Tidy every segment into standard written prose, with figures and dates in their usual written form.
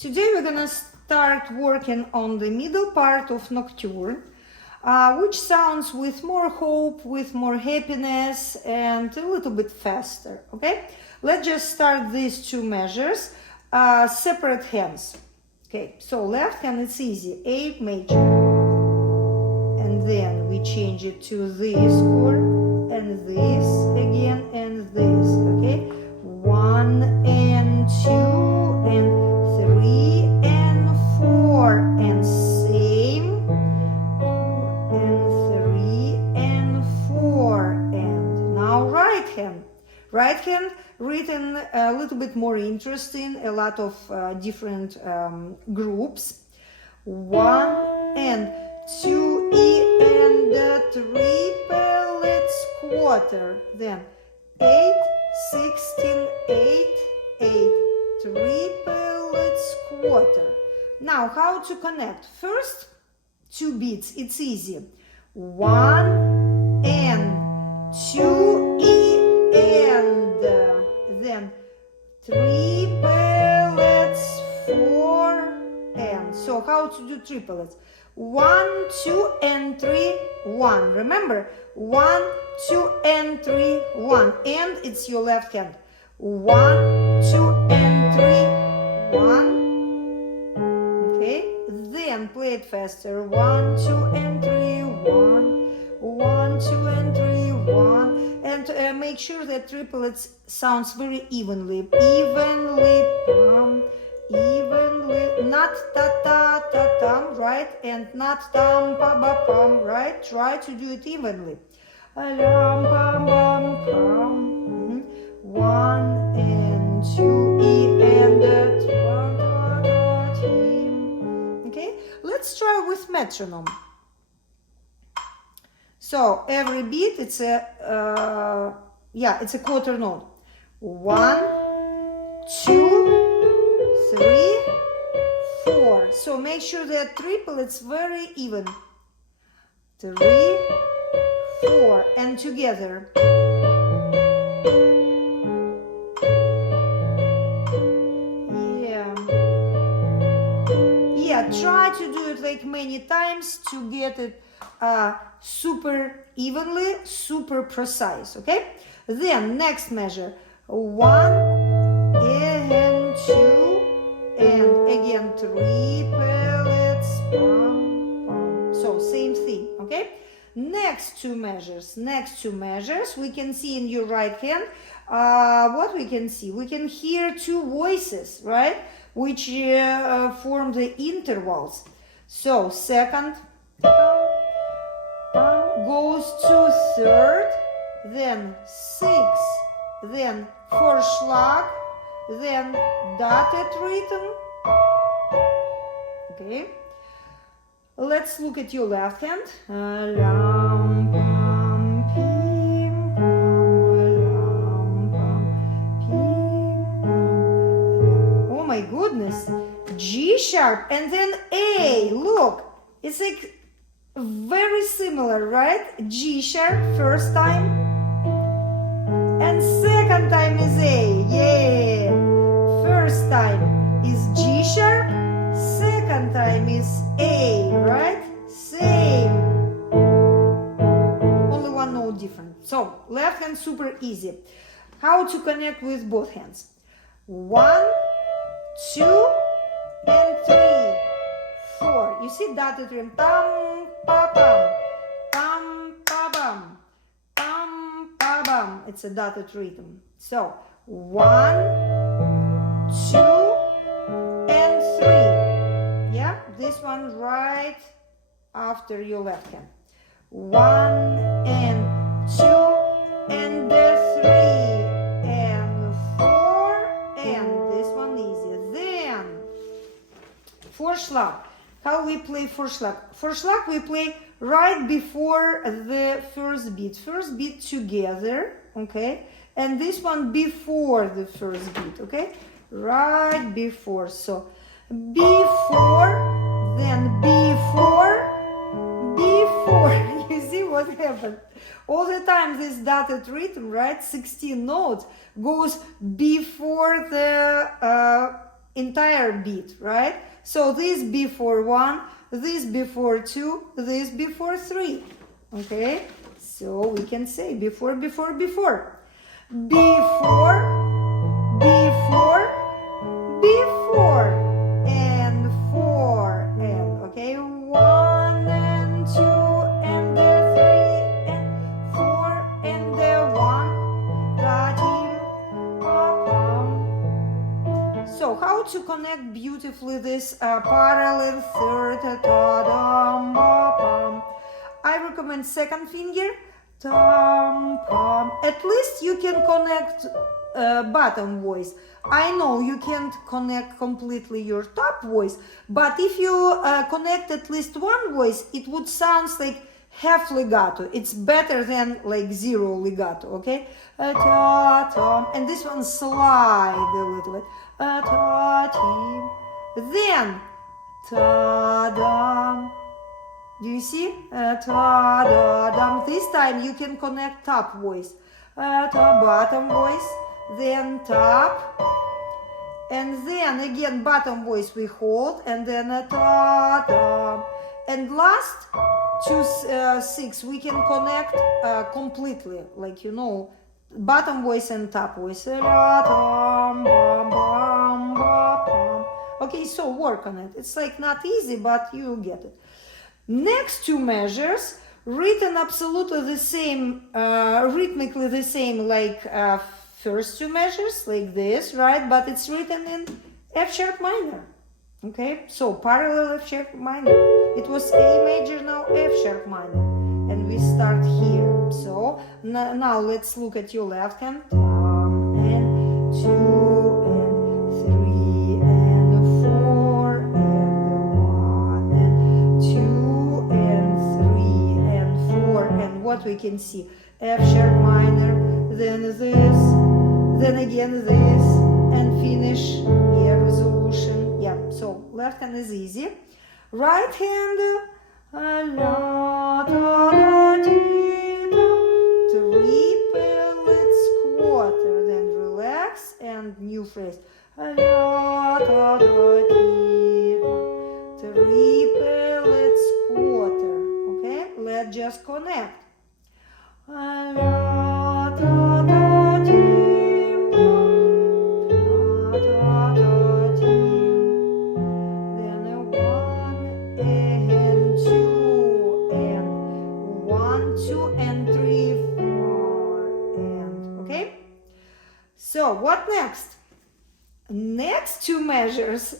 Today we're gonna start working on the middle part of Nocturne, which sounds with more hope, with more happiness, and a little bit faster, okay? Let's just start these two measures, separate hands. Okay, so left hand, it's easy, A major. And then we change it to this chord, and this again, and this, okay? 1 and 2 and 3 and 4 and same, and 3 and 4, and now right hand. Right hand written a little bit more interesting, a lot of different groups. 1 and 2 E and the triple, it's quarter. Then 8, 16, 8, 8, triple, it's quarter. Now how to connect? First 2 beats, it's easy. 1 and 2 E and then triplets, 4 and. So how to do triplets? 1, 2 and 3, 1. Remember, 1, 2 and 3, 1, and it's your left hand. 1, 2 and 3, 1. Okay, then play it faster. 1, 2 and 3, 1. 1, 2 and 3, 1, and make sure that triplets sounds very evenly, evenly, not ta ta ta tam, right, and not tam pa ba pam, right. Try to do it evenly. Pam pam pam pam. 1 and 2 E and okay. Let's try with metronome. So every beat, it's a it's a quarter note. 1, 2, 3, 4. So make sure that triplets very even. 3, 4, and together. Yeah, try to do it like many times to get it super evenly, super precise, okay? Then next measure, 1 and 2 and again triplets, pam, pam. So same thing, okay? Next two measures, we can see in your right hand, what we can see? We can hear two voices, right? Which form the intervals. So second goes to third, then 6, then Vorschlag, then dotted rhythm. Okay, let's look at your left hand. Oh my goodness, G sharp and then A. Look, it's like very similar, right? G sharp first time and second time is A. Yeah, first time is G sharp, second time is A, right? Same, only one note different. So left hand super easy. How to connect with both hands? 1, 2 and 3, 4. You see dotted rhythm. Tam pa pam, tam pa bam, tam pa bam. It's a dotted rhythm. So 1, 2 and 3. Yeah, this one right after your left hand. 1 and 2 and 3 and 4 and this one easy. Then Vorschlag. How we play Vorschlag? Vorschlag we play right before the first beat. First beat together, okay? And this one before the first beat, okay? Right before. So before, then before. You see what happened? All the time this dotted rhythm, right? 16 notes goes before the entire beat, right? So this before 1, this before 2, this before 3. Okay? So we can say before, before, before. Before, before, before, and 4, and, okay? 1 and 2, and the 3, and 4, and the 1. So how to connect beautifully this parallel third, ta-dam, ba-pam. I recommend second finger, tam, pam. At least you can connect bottom voice. I know you can't connect completely your top voice, but if you connect at least one voice, it would sound like half legato. It's better than like zero legato, okay? Ta-tam. And this one slide a little bit. Ta-tim. Then ta-dam. Do you see? Ta-da-dam. This time you can connect top voice. Bottom voice, then top, and then again bottom voice we hold, and then ta-dam. And last 2 6 we can connect completely, like you know, bottom voice and top voice. Okay, so work on it. It's like not easy, but you get it. Next 2 measures written absolutely the same, rhythmically the same like first 2 measures, like this, right? But it's written in F sharp minor. Okay, so parallel F sharp minor. It was A major, now F sharp minor, and we start here. So now let's look at your left hand. And 2 and 3 and 4 and 1 and 2 and 3 and 4, and what we can see: F sharp minor, then this, then again this, and finish here resolution. Yeah, so left hand is easy. Right hand, la, da, da, di, da, triple, it's quarter, then relax, and new phrase. La, da, da, di, da, triple, it's quarter. Okay, let's just connect. La, da, da, di, So what next? Next 2 measures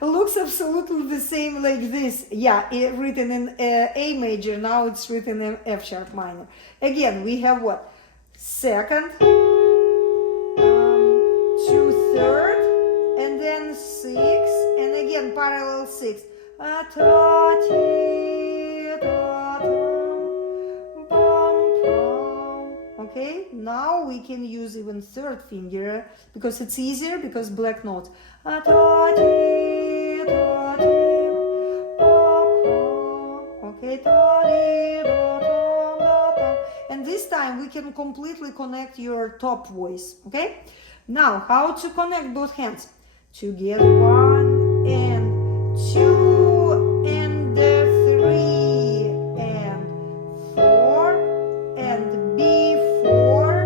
looks absolutely the same like this. Yeah, written in A major, now it's written in F sharp minor. Again, we have what? Second, 2 third, and then 6, and again parallel 6. Okay, now we can use even third finger because it's easier, because black notes. Okay, and this time we can completely connect your top voice. Okay, now how to connect both hands? Together, 1 and 2 and 3 and 4 and before,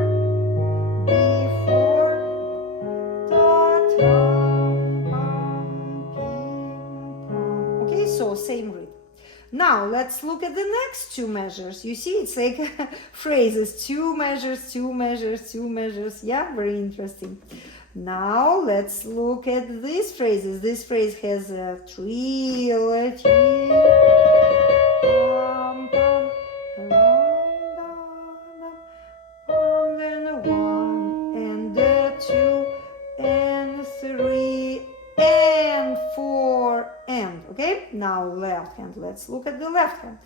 okay, so same rhythm. Now let's look at the next 2 measures. You see, it's like phrases, 2 measures, 2 measures, 2 measures. Yeah, very interesting. Now let's look at these phrases. This phrase has a trilogy. Then 1 and 2 and 3 and 4 and, okay? Now left hand. Let's look at the left hand.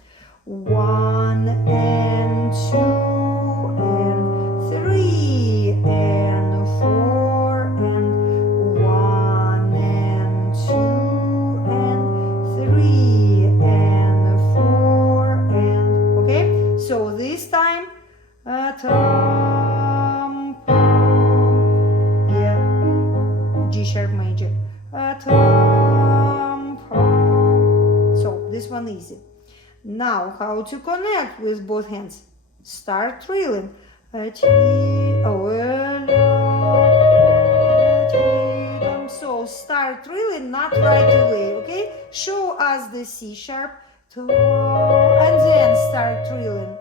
1 and 2 and 3 and 4 and 1 and 2 and 3 and 4 and, okay? So this time, yeah, G sharp major. one easy. Now, how to connect with both hands? Start trilling. So start trilling, not right away, okay? Show us the C sharp, and then start trilling.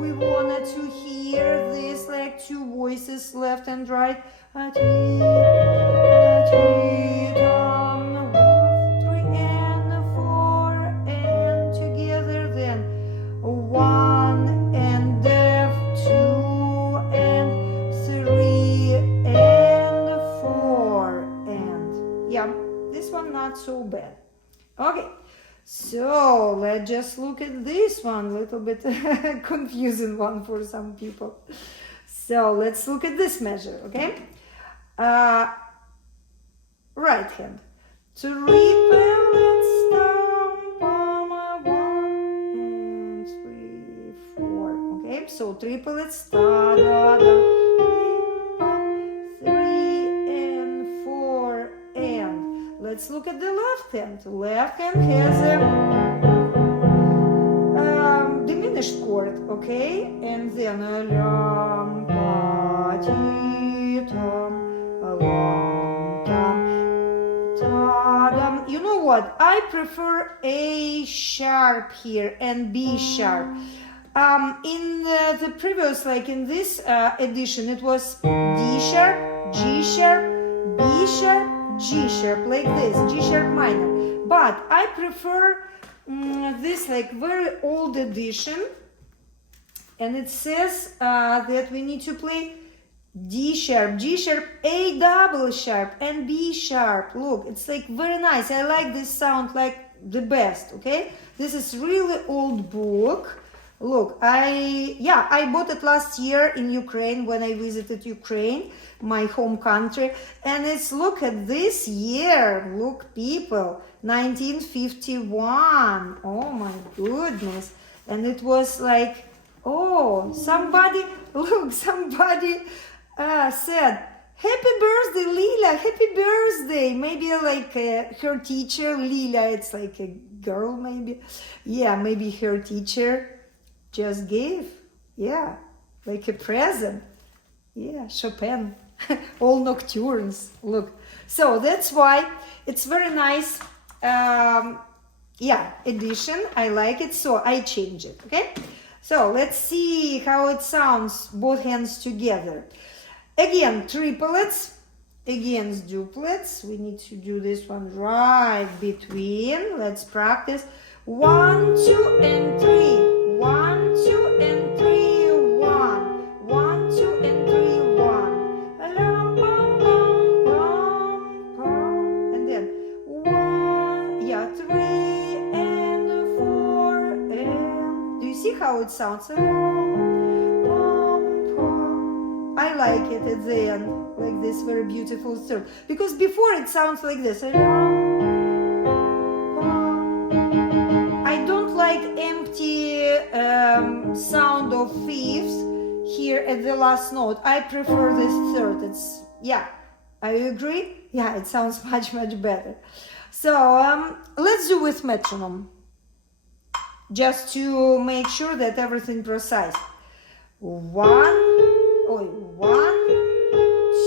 We wanted to hear this like two voices, left and right. 3 and 4 and together, then 1 and 2 and 3 and 4 and yeah, this one not so bad. Okay, so let's just look at this one, a little bit confusing one for some people. So let's look at this measure, okay? Right hand. Triplets down, 1 and 3, 4. Okay, so triplets, da, da, da, 3 and 4 and. Let's look at the left hand. Left hand has a diminished chord, okay? And then you know what? I prefer A sharp here and B sharp. In the previous, like in this edition, it was D sharp, G sharp, B sharp, G sharp, like this, G sharp minor. But I prefer this like very old edition, and it says that we need to play D sharp, G sharp, A double sharp, and B sharp. Look, it's like very nice. I like this sound like the best, okay? This is really old book. Look, I bought it last year in Ukraine when I visited Ukraine, my home country. And it's, look at this year. Look, people, 1951. Oh my goodness. And it was like, oh, somebody said, happy birthday, Lila, happy birthday. Maybe like her teacher, Lila, it's like a girl maybe. Yeah, maybe her teacher just gave, yeah, like a present. Yeah, Chopin, all nocturnes, look. So that's why it's very nice, edition. I like it, so I change it, okay? So let's see how it sounds, both hands together. Again, triplets, again, duplets. We need to do this one right between. Let's practice. 1, 2, and 3. 1, 2, and 3, 1. 1, 2, and 3, 1. And then 1, 3 and 4 and. Do you see how it sounds? I like it at the end, like this very beautiful third. Because before it sounds like this. I don't like empty sound of fifths here at the last note. I prefer this third. It's, yeah, I agree. Yeah, it sounds much better. So let's do with metronome, just to make sure that everything precise. 1,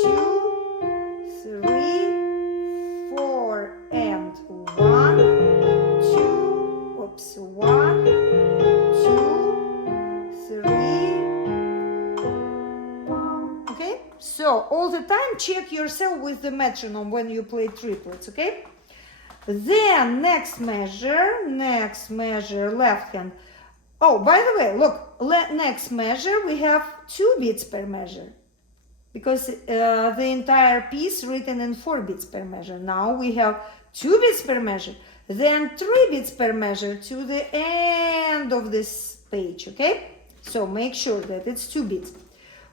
2, 3, 4, and 1, 2, 1, 2, 3. Okay, so all the time check yourself with the metronome when you play triplets, okay? Then next measure, left hand. Oh, by the way, look, next measure, we have 2 beats per measure, because the entire piece written in 4 beats per measure. Now we have 2 beats per measure, then 3 beats per measure to the end of this page, okay? So make sure that it's 2 beats.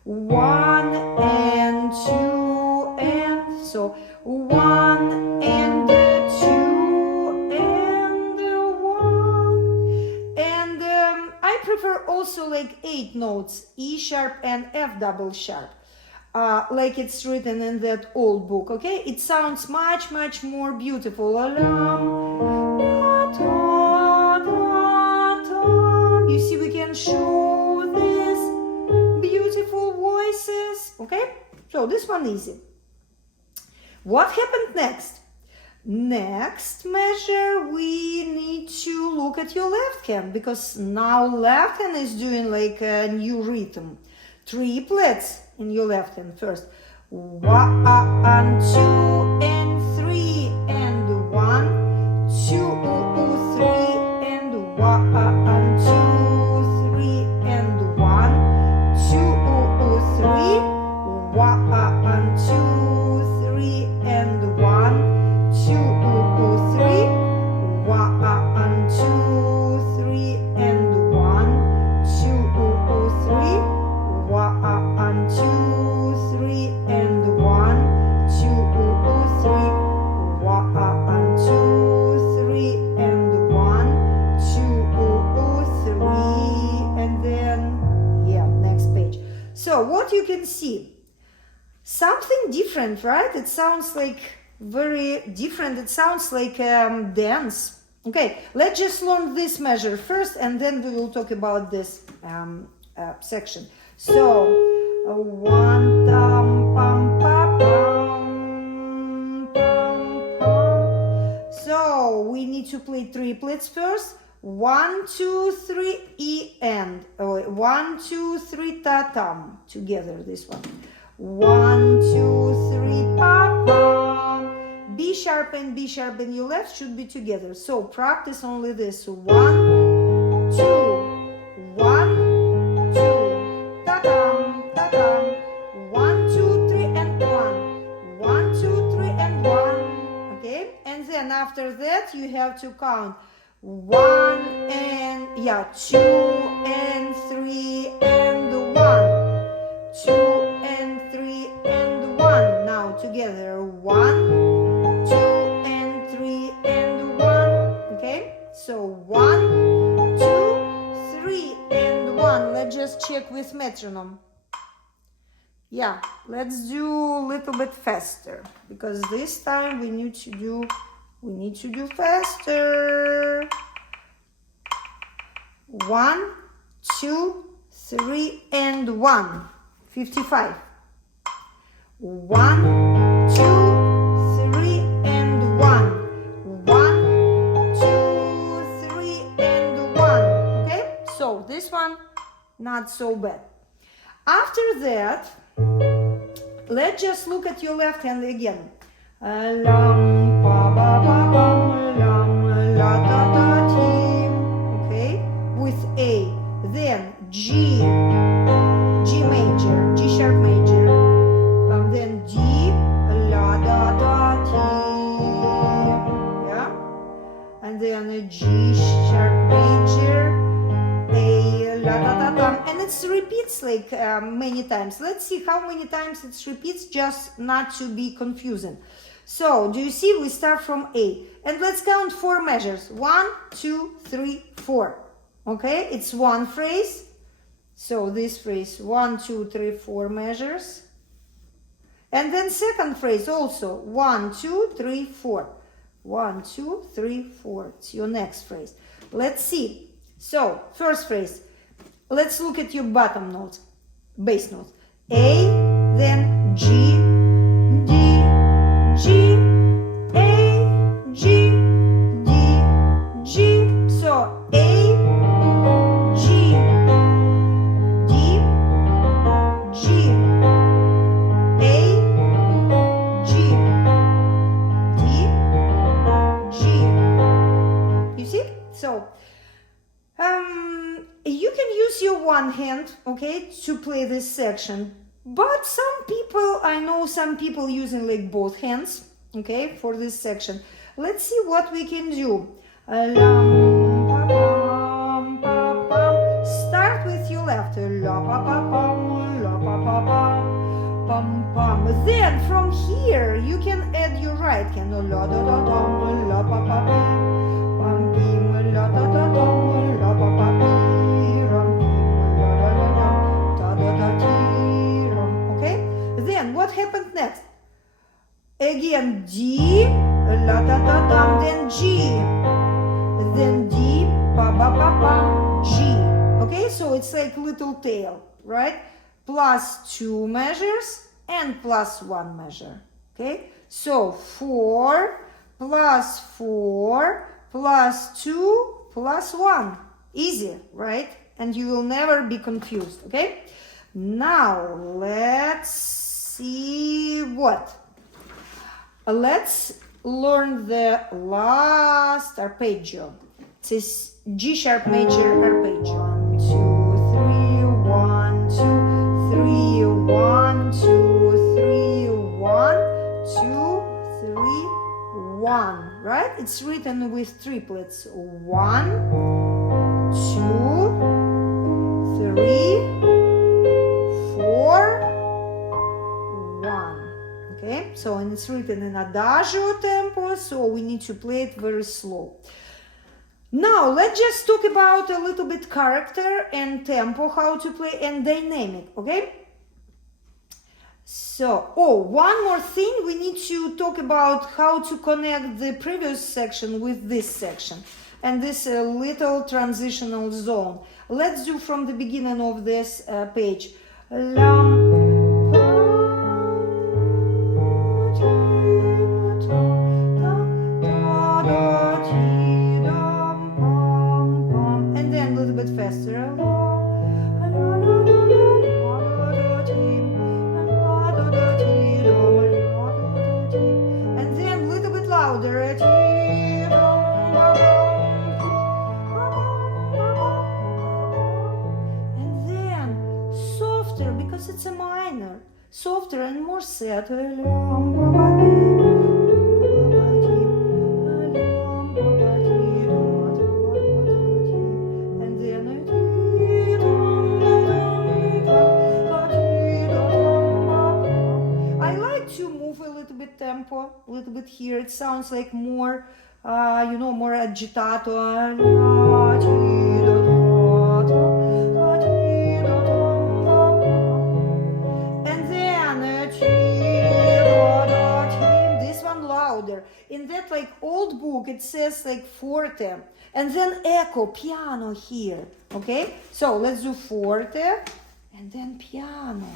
1 and 2 and, so 1 and 2 and 1. And I prefer also like 8 notes, E sharp and F double sharp. like it's written in that old book, okay? It sounds much, much more beautiful. You see, we can show these beautiful voices, okay? So this one easy. What happened next? Next measure, we need to look at your left hand, because now left hand is doing like a new rhythm. Triplets in your left hand first. 1, 2, and 3, and 1, 2, 3, and 1, 2, 3, and 1, 2, 3, 1, 2, 3, and 1, 2, 3, 1, 2, 3, and 1, 2, 3, 1, 2, 3, and 1, 2, 3, 1, 2, 3, and 1, 2, 3, and then, yeah, next page. So what you can see, something different, right? It sounds like very different. It sounds like dance. Okay, let's just learn this measure first, and then we will talk about this section. So, 1 tam pam pam pam pam. So we need to play triplets first. 1, 2, 3, E and 1, 2, 3 ta tam together. This one. 1, 2, 3 pa pam. B sharp and your left should be together. So practice only this. 1, 2, 1, 2, ta tam, ta tam. 1, 2, 3, and 1. 1, 2, 3, and 1. Okay, and then after that you have to count 1 and 2 and 3 and 1. 2 and 3 and 1. Now together. 1, 2 and 3 and 1. Okay, so 1, 2, 3 and 1. Let's just check with metronome. Yeah, let's do a little bit faster, because this time we need to do faster. 1, 2, 3 and 1. 55. 1, 2, 3 and 1. 1, 2, 3 and 1. Okay, so this one not so bad. After that, let's just look at your left hand again. Lam pa ba ba bam lam la ta ta ti. Okay, with A. Then G major, G sharp major, and then D, la da da ti, yeah, and then a G sharp major, A, la da da da, and it repeats like many times. Let's see how many times it repeats, just not to be confusing. So do you see, we start from A, and let's count 4 measures. 1, 2, 3, 4. Okay, it's one phrase. So this phrase, 1, 2, 3, 4 measures. And then second phrase also, 1, 2, 3, 4. 1, 2, 3, 4. It's your next phrase. Let's see. So first phrase, let's look at your bottom notes, bass notes. A, then G, D, G, A, G, D, G. So A, G, D, G, A, G, D, G. You see? So you can use your one hand, okay, to play this section. But some people, I know some people using like both hands, okay, for this section. Let's see what we can do. Start with your left. Then from here you can add your right hand. Okay? it's like little tail, right? Plus 2 measures and plus 1 measure, okay? So 4 plus 4 plus 2 plus 1. Easy, right? And you will never be confused, okay? Now, let's see what? Let's learn the last arpeggio. It is G sharp major arpeggio. 1, 2, 3, 1, 2, 3, 1, 2, 3, 1, 2, 3, 1. Right? It's written with triplets. 1, 2, 3, 4, 1. Okay, so and it's written in adagio tempo, so we need to play it very slow. Now let's just talk about a little bit character and tempo, how to play, and dynamic, okay? So, one more thing, we need to talk about how to connect the previous section with this section and this little transitional zone. Let's do from the beginning of this page. And then a little bit faster. And then a little bit louder. And then softer, because it's a minor. Softer and more set. Tempo a little bit here. It sounds like more more agitato. And then this one louder. In that like old book it says like forte and then echo piano here. Okay, so let's do forte and then piano.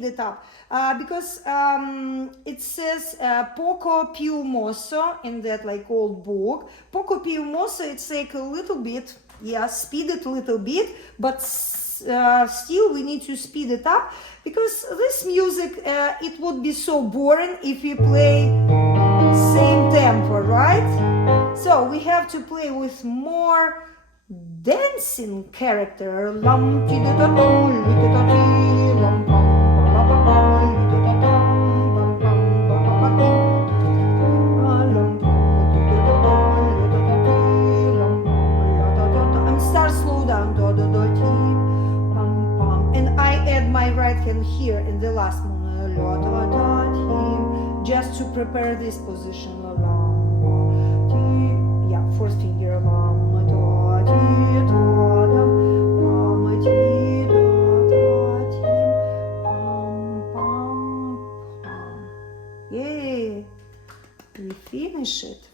It up because it says poco più mosso in that like old book. Poco più mosso, it's like a little bit, speed it a little bit, but still we need to speed it up because this music it would be so boring if we play same tempo, right? So we have to play with more dancing character. Here in the last one, just to prepare this position. Fourth finger. Yay! We finish it.